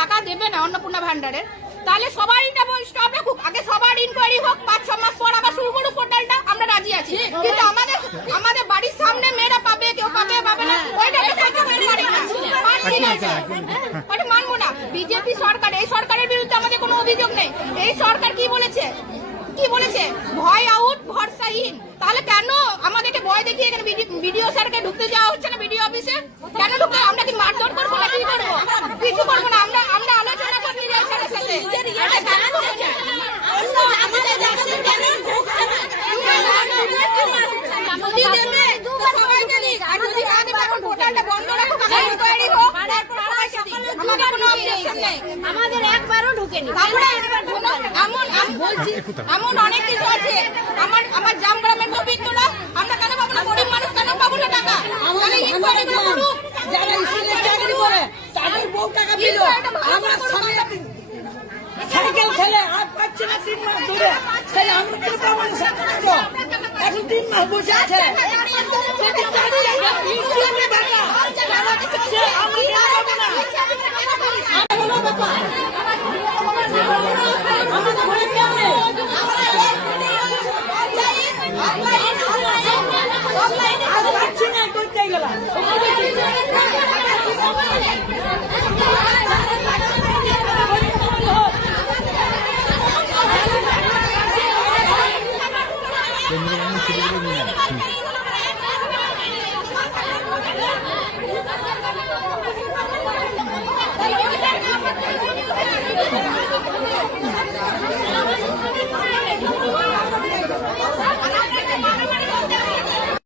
টাকা দেবে না অন্নপূর্ণা ভান্ডারের, তাহলে সবারই স্টপ রাখুক, আগে সবার ইনকোয়ারি হোক, 5-6 মাস পর আবার শুরু করুক পোর্টালটা, আমরা রাজি আছি। কিন্তু আমাদের বাড়ির সামনে মেয়েরা পাবে, কেউ পাবে না, ওইটা মানবো না। বিজেপি সরকার, এই সরকারের বিরুদ্ধে আমাদের কোনো অভিযোগ নেই। এই সরকার কি বলেছে ভয় আউট ভরসাহীন। তাহলে কেন আমাদেরকে ভয় দেখিয়ে এখানে বিডিও স্যারকে ঢুকতে যাওয়া হচ্ছে না বিডিও অফিসে? কেন ঢুকতে? আমরা কি মারধর করবো না? কি করবো? কিছু করবো না, আমরা আলোচনা করছি স্যারের সাথে। আমাদের একবারও ঢুকেনি। এমন অনেক কিছু আছে। আমার জাম গ্রামের অভিজ্ঞতা, আমরা কেন পাবো না? গরিব মানুষ কেন পাবো না টাকা? যারা স্কুলে চাকরি করে তাদের বউ টাকা দিল, আমরা সাইকেল খেলে আর পাচ্ছি না 3 মাস ধরে, তাহলে আমরা কি পাবো না? এখন 3 মাস বসে আছে। কেন্দ্র